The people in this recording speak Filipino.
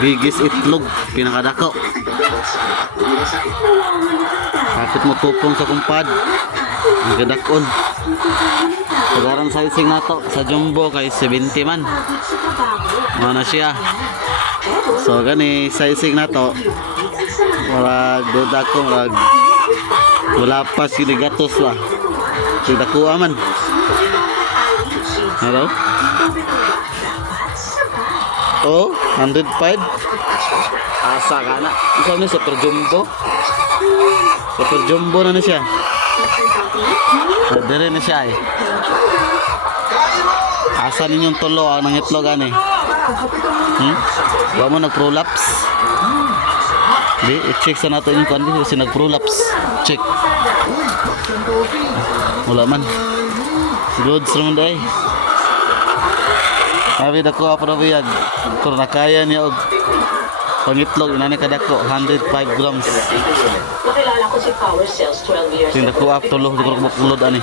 Bigis itlog, pinakadako. Kapit mo tupong sa kumpad. Ang gadakon. Sagarang sizing na to sa jumbo kay 70 man. Ano siya? So gani sizing na to. Murag duda ko murag wala pa sinigatos lah. Sidakuha man. Hello? Oh, 105. Asa ka na. Isa na super jumbo. Super jumbo na siya. Dire na siya eh. Asa ninyong tulo ang nangitlogan eh. Wala mo nag-prolapse. Di, i-check sa natin yung kandi kasi nag-prolapse. Check. Wala man. Goods naman dahi. Sabi na ko apa na biyag. Kung nakaya niya og pangitlog, inani kadako, 105 grams. Nakilala ko si Power Sales 12 years ago. Tinda ko up tulo, di ko makulod ani.